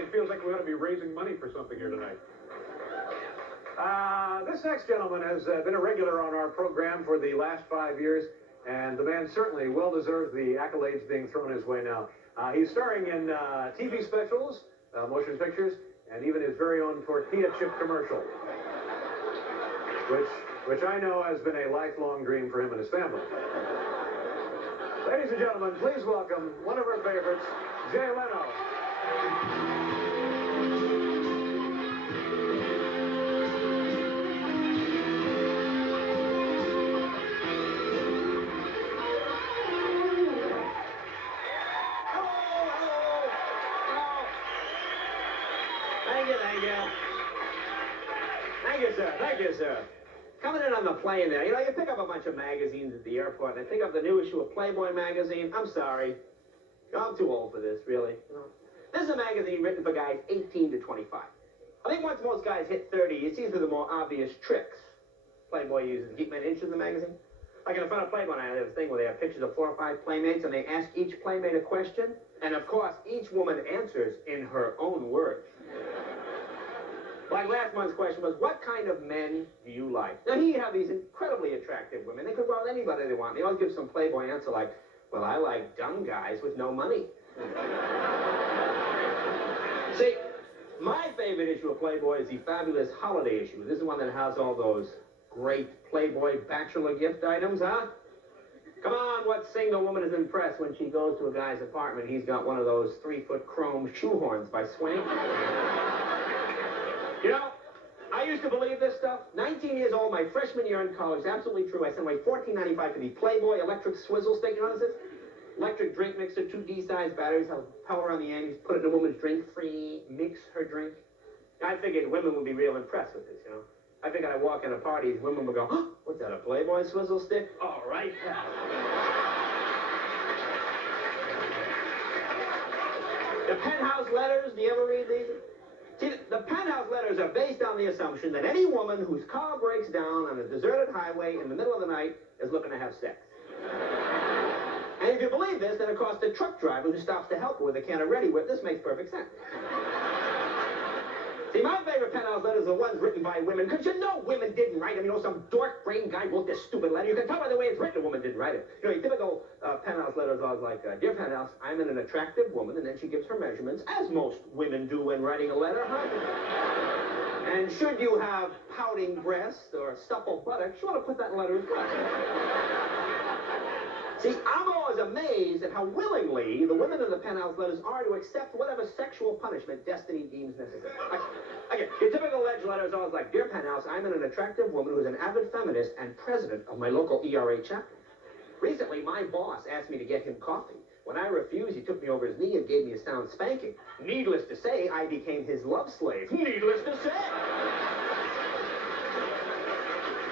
it feels like we ought to be raising money for something here tonight. This next gentleman has been a regular on our program for the last 5 years, and the man certainly well deserves the accolades being thrown his way now. He's starring in TV specials, motion pictures, and even his very own tortilla chip commercial, which I know has been a lifelong dream for him and his family. Ladies and gentlemen, please welcome one of our favorites, Jay Leno. Thank you, sir. Coming in on the plane there, you pick up a bunch of magazines at the airport, and I pick up the new issue of Playboy magazine. I'm sorry. I'm too old for this, really. This is a magazine written for guys 18 to 25. I think once most guys hit 30, you see through the more obvious tricks Playboy uses to keep men interested in the magazine. Like in the front of Playboy, I have this thing where they have pictures of 4 or 5 playmates, and they ask each playmate a question, and of course, each woman answers in her own words. Like last month's question was, what kind of men do you like? Now, here you have these incredibly attractive women. They could go out with anybody they want. They always give some Playboy answer like, well, I like dumb guys with no money. See, my favorite issue of Playboy is the fabulous holiday issue. This is one that has all those great Playboy bachelor gift items, huh? Come on, what single woman is impressed when she goes to a guy's apartment? He's got one of those 3-foot chrome shoehorns by Swank. I used to believe this stuff. 19 years old, my freshman year in college. Absolutely true. I sent away $14.95 for the Playboy electric swizzle stick. You know what this is? Electric drink mixer, 2 D-sized batteries, have power on the end. You put it in a woman's drink, free, mix her drink. I figured women would be real impressed with this, I figured I'd walk in a party, women would go, oh, what's that, a Playboy swizzle stick? All right, pal. The Penthouse letters, do you ever read these? See, the Penthouse letters are based on the assumption that any woman whose car breaks down on a deserted highway in the middle of the night is looking to have sex. And if you believe this, then of course the truck driver who stops to help her with a can of Ready Whip, this makes perfect sense. See, my favorite Penthouse letters are the ones written by women, because women didn't write them. Some dork-brained guy wrote this stupid letter. You can tell by the way it's written a woman didn't write it. Your typical Penthouse letters are like, Dear Penthouse, I'm an attractive woman, and then she gives her measurements, as most women do when writing a letter, huh? And should you have pouting breasts or supple buttocks, you want to put that in the letter as well. See, I'm always amazed at how willingly the women in the Penthouse letters are to accept whatever sexual punishment destiny deems necessary. Again, your typical ledge letter is always like, Dear Penthouse, I'm an attractive woman who's an avid feminist and president of my local ERA chapter. Recently, my boss asked me to get him coffee. When I refused, he took me over his knee and gave me a sound spanking. Needless to say, I became his love slave. Needless to say.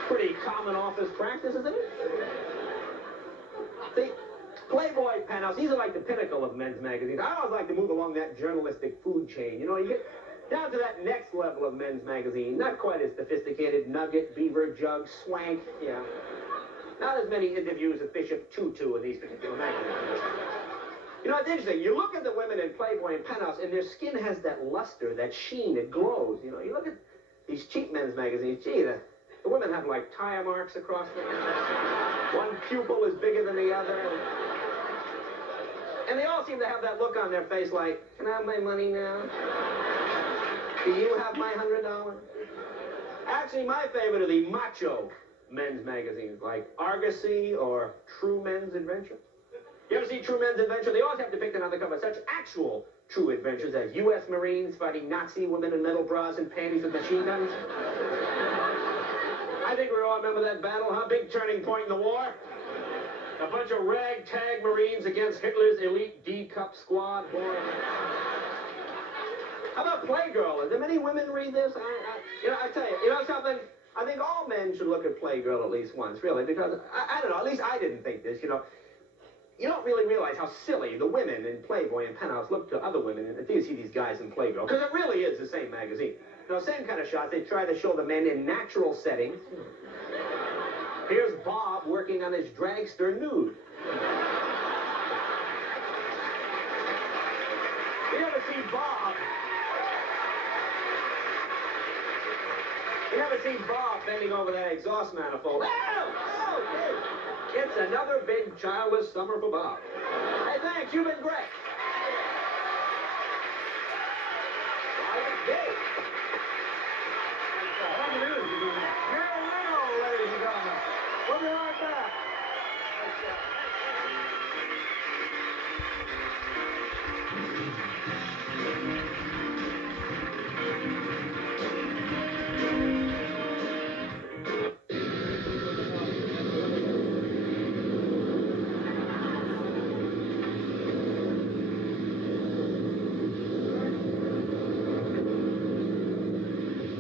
Pretty common office practice, isn't it? See, Playboy, Penthouse, these are like the pinnacle of men's magazines. I always like to move along that journalistic food chain. You get down to that next level of men's magazine. Not quite as sophisticated. Nugget, Beaver, Jug, Swank, Not as many interviews with Bishop Tutu in these particular magazines. It's interesting. You look at the women in Playboy and Penthouse, and their skin has that luster, that sheen, it glows. You look at these cheap men's magazines, gee, the women have like tire marks across them. One pupil is bigger than the other. And they all seem to have that look on their face like, can I have my money now? Do you have my $100? Actually, my favorite are the macho men's magazines, like Argosy or True Men's Adventure. You ever see True Men's Adventure? They always have depicted on the cover such actual true adventures as U.S. Marines fighting Nazi women in metal bras and panties with machine guns. I think we all remember that battle, huh? Big turning point in the war. A bunch of ragtag Marines against Hitler's elite D-Cup squad. Boy. How about Playgirl? Do many women read this? I tell you, something? I think all men should look at Playgirl at least once, really, because, I don't know, at least I didn't think this, You don't really realize how silly the women in Playboy and Penthouse look to other women until you see these guys in Playgirl, because it really is the same magazine. Same kind of shots. They try to show the men in natural settings. Here's Bob working on his dragster nude. You ever see Bob. You never see Bob bending over that exhaust manifold. Oh, hey. It's another big childless summer for Bob. Hey, thanks. You've been great. Hey. Ladies and gentlemen. We'll be right back.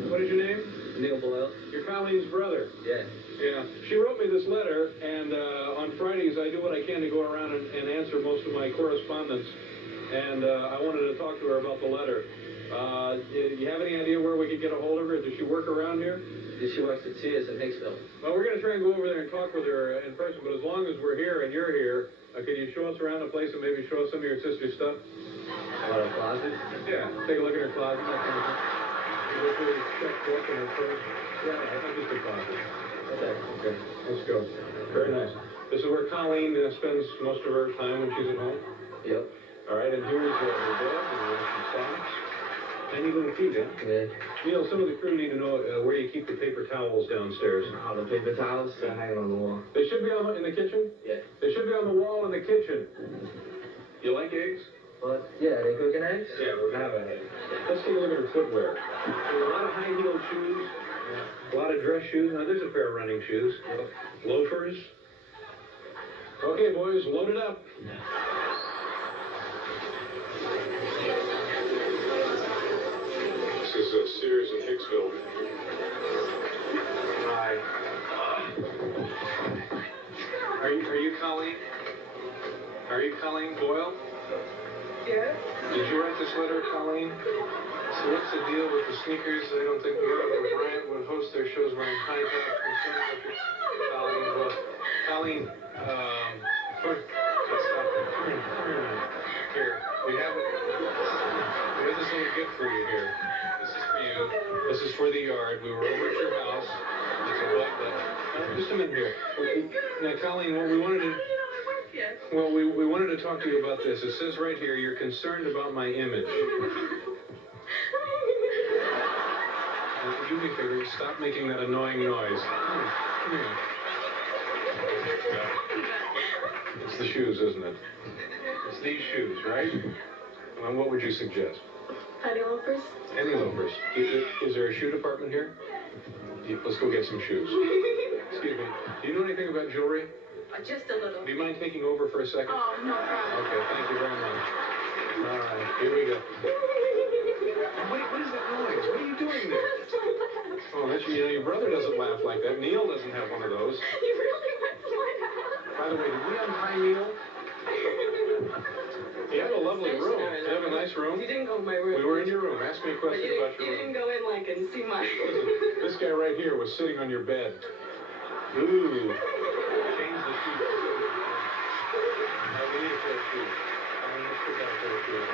What is your name? Neil Boyle. Your Colleen's brother. Yeah. Yeah. She wrote me this letter, and on Fridays I do what I can to go around and answer most of my correspondence. And I wanted to talk to her about the letter. Do you have any idea where we could get a hold of her? Does she work around here? She works at Sears in Hicksville. Well, we're going to try and go over there and talk with her in person, but as long as we're here and you're here, could you show us around the place and maybe show us some of your sister's stuff? What, her closet? Yeah, take a look at her closet, that kind of thing. Look at her checkbook and her purse. Yeah, not just her closet. Okay, let's go. Very nice. This is where Colleen spends most of her time when she's at home? Yep. All right, and here's her bed, and there's some socks. Tiny little feet, huh? Yeah. Neil, some of the crew need to know where you keep the paper towels downstairs. Oh, the paper towels are hanging on the wall. They should be in the kitchen? Yeah. They should be on the wall in the kitchen. You like eggs? What? Yeah, they cooking eggs? Yeah, we're gonna have an egg. Let's take a look at her footwear. There's a lot of high-heeled shoes, a lot of dress shoes. Now, there's a pair of running shoes. Loafers. Okay, boys, load it up. This is Sears in Hicksville. Hi. Are you Colleen? Are you Colleen Boyle? Yeah? Did you write this letter, Colleen? So what's the deal with the sneakers? I don't think Bryant would host their shows wearing high top. Colleen, well, Colleen, first, here, we have this little gift for you here. This is for you. This is for the yard. We were over at your house. It's a book. Just a minute here. Now, Colleen, what we wanted to... Well, we wanted to talk to you about this. It says right here, you're concerned about my image. Do me a favor, stop making that annoying noise. Come here. It's the shoes, isn't it? It's these shoes, right? And what would you suggest? Any loafers? Any loafers. Is there a shoe department here? Let's go get some shoes. Excuse me. Do you know anything about jewelry? Just a little. Do you mind taking over for a second? Oh, no problem. Okay, thank you very much. All right, here we go. Wait, what is that noise? What are you doing there? Oh, that's, your brother doesn't laugh like that. Neil doesn't have one of those. You really went to my house. By the way, did we untie Neil? You have a lovely room. You have a nice room. You didn't go to my room. We were in your room. Ask me a question about your room. You didn't go in like and see my... Listen, this guy right here was sitting on your bed. Ooh. Change the sheets. We need a pair of shoes. Let's put that pair of shoes.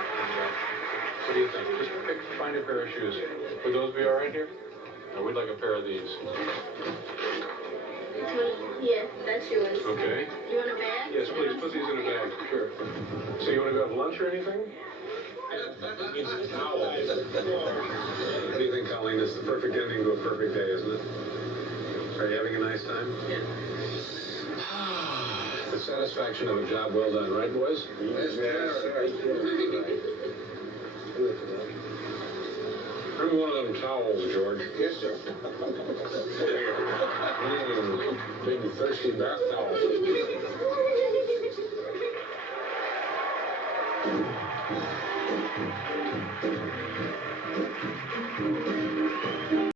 What do you think? Just find a pair of shoes. Would those be all right here? We'd like a pair of these. Yeah, that's yours. Okay. You want a bag? Yes, please. Put these in a bag. Sure. So you want to go have lunch or anything? Needs a towel. What do you think, Colleen? It's the perfect ending to a perfect day, isn't it? Are you having a nice time? Yeah. The satisfaction of a job well done, right, boys? Yes, Bring me one of them towels, George. Yes, sir. Big thirsty bath towel.